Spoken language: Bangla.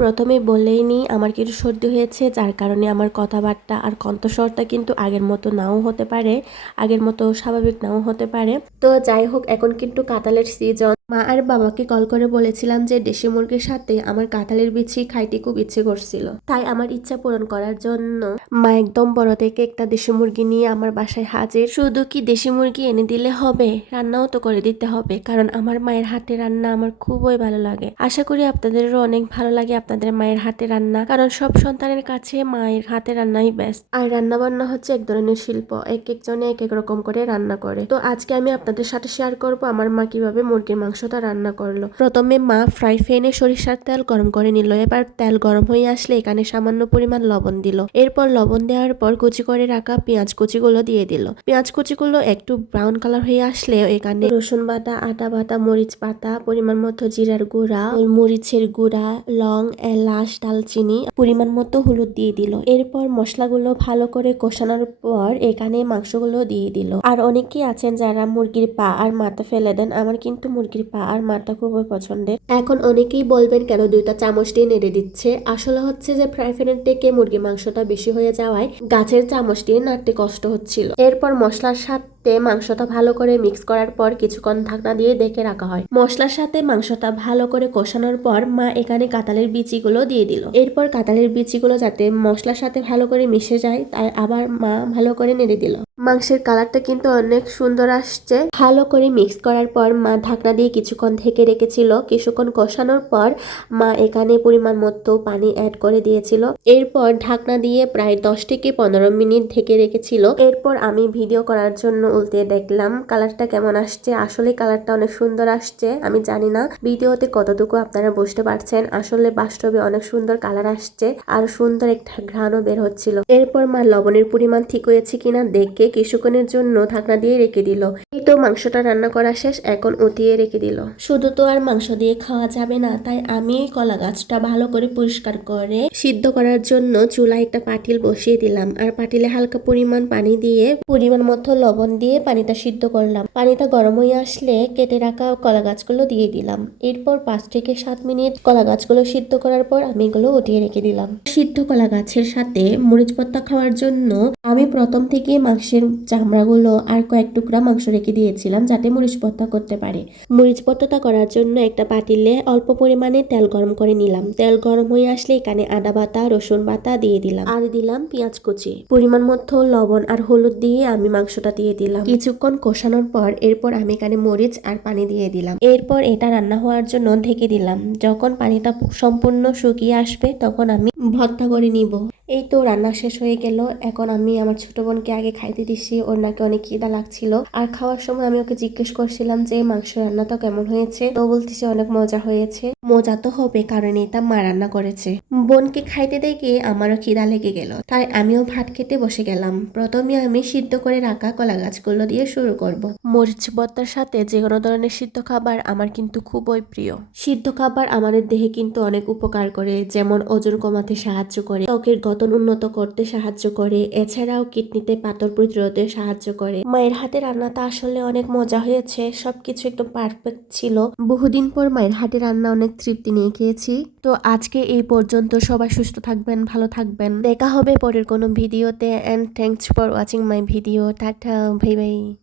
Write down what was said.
প্রথমে বলেই নি, আমার কিন্তু সর্দি হয়েছে, যার কারণে আমার কথাবার্তা আর কণ্ঠস্বরটা কিন্তু আগের মতো নাও হতে পারে, আগের মতো স্বাভাবিক নাও হতে পারে। তো যাই হোক, এখন কিন্তু কাতালের সিজন মা আর বাবাকে কল করে বলেছিলাম যে দেশি মুরগির সাথে আমার কাঁঠালের বিচি খাইতে খুব ইচ্ছে করছিল। তাই আমার ইচ্ছা পূরণ করার জন্য মা একদম বড় থেকে একটা দেশি মুরগি নিয়ে আমার বাসায় হাজির। শুধু কি দেশি মুরগি এনে দিলে হবে? রান্নাও তো করে দিতে হবে, কারণ আমার মায়ের হাতে রান্না আমার খুবই ভালো লাগে। আশা করি আপনাদেরও অনেক ভালো লাগে আপনাদের মায়ের হাতে রান্না, কারণ সব সন্তানের কাছে মায়ের হাতে রান্নাই বেস্ট আর রান্না বান্না হচ্ছে এক ধরনের শিল্প, এক একজনে এক এক রকম করে রান্না করে। তো আজকে আমি আপনাদের সাথে শেয়ার করব আমার মা কীভাবে মুরগির মাংসটা রান্না করল। প্রথমে মা ফ্রাই প্যানে সরিষার তেল গরম করে নিল, এবার তেল গরম হয়ে আসলে এখানে সামান্য পরিমাণ লবণ দিল। এরপর লবণ দেওয়ার পর কুচি করে রাখা পেঁয়াজ কুচিগুলো দিয়ে দিল। পেঁয়াজ কুচিগুলো একটু ব্রাউন কালার হয়ে আসলে এখানে রসুন বাটা আটা বাটা, মরিচ পাতা পরিমাণ মতো জিরার গুঁড়া মরিচের গুঁড়া, লং, এলাচ ডালচিনি পরিমাণ মতো হলুদ দিয়ে দিল। এরপর মশলাগুলো ভালো করে কষানোর পর এখানে মাংসগুলো দিয়ে দিল। আর অনেকেই আছেন যারা মুরগির পা আর মাথা ফেলে দেন, আমার কিন্তু মুরগির পা আর মাটা খুবই পছন্দের। এখন অনেকেই বলবেন, কেন দুইটা চামচ দিয়ে নেড়ে দিচ্ছে? আসলে হচ্ছে যে ফ্রাই প্যানের থেকে মুরগি মাংসটা বেশি হয়ে যাওয়ায় গাছের চামচ দিয়ে নাড়তে কষ্ট হচ্ছিল। এরপর মশলার সাথে মাংসটা ভালো করে মিক্স করার পর কিছুক্ষণ ঢাকনা দিয়ে দেখে রাখা হয়। মশলার সাথে মাংসটা ভালো করে কষানোর পর মা এখানে কাতালের বিচিগুলো দিয়ে দিল। এরপর কাতালের বিচিগুলো যাতে মশলার সাথে ভালো করে মিশে যায়, তাই আবার মা ভালো করে নেড়ে দিল। মাংসের কালারটা কিন্তু অনেক সুন্দর আসছে। ভালো করে মিক্স করার পর মা ঢাকনা দিয়ে কিছুক্ষণ ঢেকে রেখেছিল। কিছুক্ষণ কষানোর পর মা এখানে পরিমাণ মতো পানি অ্যাড করে দিয়েছিল। এরপর ঢাকনা দিয়ে প্রায় দশ থেকে পনেরো মিনিট ঢেকে রেখেছিল। এরপর আমি ভিডিও করার জন্য উল্টে দেখলাম কালারটা কেমন আসছে। আসলে কালারটা অনেক সুন্দর আসছে। আমি জানি না ভিডিওতে কতটুকু আপনারা বুঝতে পারছেন। আসলে বাস্তবে অনেক সুন্দর কালার আসছে আর সুন্দর একটা ঘ্রাণও বের হচ্ছিল। এরপর মা লবণের পরিমাণ ঠিক হয়েছে কিনা দেখে কিছুক্ষণের জন্য ঢাকনা দিয়ে রেখে দিল। তো মাংসটা রান্না করা শেষ, এখন উঠিয়ে রেখে দিল। শুধু তো আর মাংস দিয়ে খাওয়া যাবে না, তাই আমি কলা গাছটা ভালো করে পরিষ্কার করে সিদ্ধ করার জন্য চুলায় একটা পাটিল বসিয়ে দিলাম। আর পাটিলে হালকা পরিমাণ পানি দিয়ে, পরিমাণ মতো লবণ দিয়ে পানিটা সিদ্ধ করলাম। পানিটা গরম হয়ে আসলে কেটে রাখা কলা গাছগুলো দিয়ে দিলাম। এরপর পাঁচ থেকে সাত মিনিট কলা গাছগুলো সিদ্ধ করার পর আমি এগুলো উঠিয়ে রেখে দিলাম। সিদ্ধ কলা গাছের সাথে মরিচ ভর্তা খাওয়ার জন্য আমি প্রথম থেকে মাংসের চামড়াগুলো আর কয়েক টুকরা মাংস রেখে দিয়েছিলাম যাতে মরিচ ভর্তা করতে পারে। মরিচ ভর্তাটা করার জন্য একটা পাতিলে অল্প পরিমাণে তেল গরম করে নিলাম। তেল গরম হয়ে আসলে এখানে আদা বাটা, রসুন বাটা দিয়ে দিলাম। আর দিলাম পেঁয়াজ কুচি। পরিমাণ মতো লবণ আর হলুদ দিয়ে আমি মাংসটা দিয়ে দিলাম। কিছুক্ষণ কষানোর পর এরপর আমি এখানে মরিচ আর পানি দিয়ে দিলাম। এরপর এটা রান্না হওয়ার জন্য ঢেকে দিলাম। যখন পানিটা সম্পূর্ণ শুকিয়ে আসবে তখন আমি ভর্তা করে নিব। এই তো রান্না শেষ হয়ে গেল। এখন আমি আমার ছোট বোনকে আগে খাইতে দিছি। ওর নাকি অনেক খিদা লাগছিল। আর খাওয়ার সময় আমি ওকে জিজ্ঞেস করছিলাম যে, মাংস রান্নাটা কেমন হয়েছে? তো বলতেছে, অনেক মজা হয়েছে। মজা তো হবে, কারণ এটা মা রান্না করেছে। বোনকে খাইতে দেখে আমারও খিদা লেগে গেল। তাই আমিও ভাত খেতে বসে গেলাম। প্রথমে আমি সিদ্ধ করে রাখা কলা গাছগুলো দিয়ে শুরু করব। মরিচ ভর্তার সাথে যে কোনো ধরনের সিদ্ধ খাবার আমার কিন্তু খুবই প্রিয়। সিদ্ধ খাবার আমাদের দেহে কিন্তু অনেক উপকার করে। যেমন ওজন কমাতে সাহায্য করে, ত্বকের গঠন উন্নত করতে সাহায্য করে, এছাড়াও কিডনিতে পাথর প্রতিরোধে সাহায্য করে। মায়ের হাতে রান্নাটা আসলে অনেক মজা হয়েছে, সবকিছু একদম পারফেক্ট ছিল। বহুদিন পর মায়ের হাতে রান্না অনেক তৃপ্তি নিয়ে খেয়েছি। তো আজকে এই পর্যন্ত সবাই সুস্থ থাকবেন, ভালো থাকবেন। দেখা হবে পরের কোনো ভিডিওতে and thanks for watching my video tata ভাই ভাই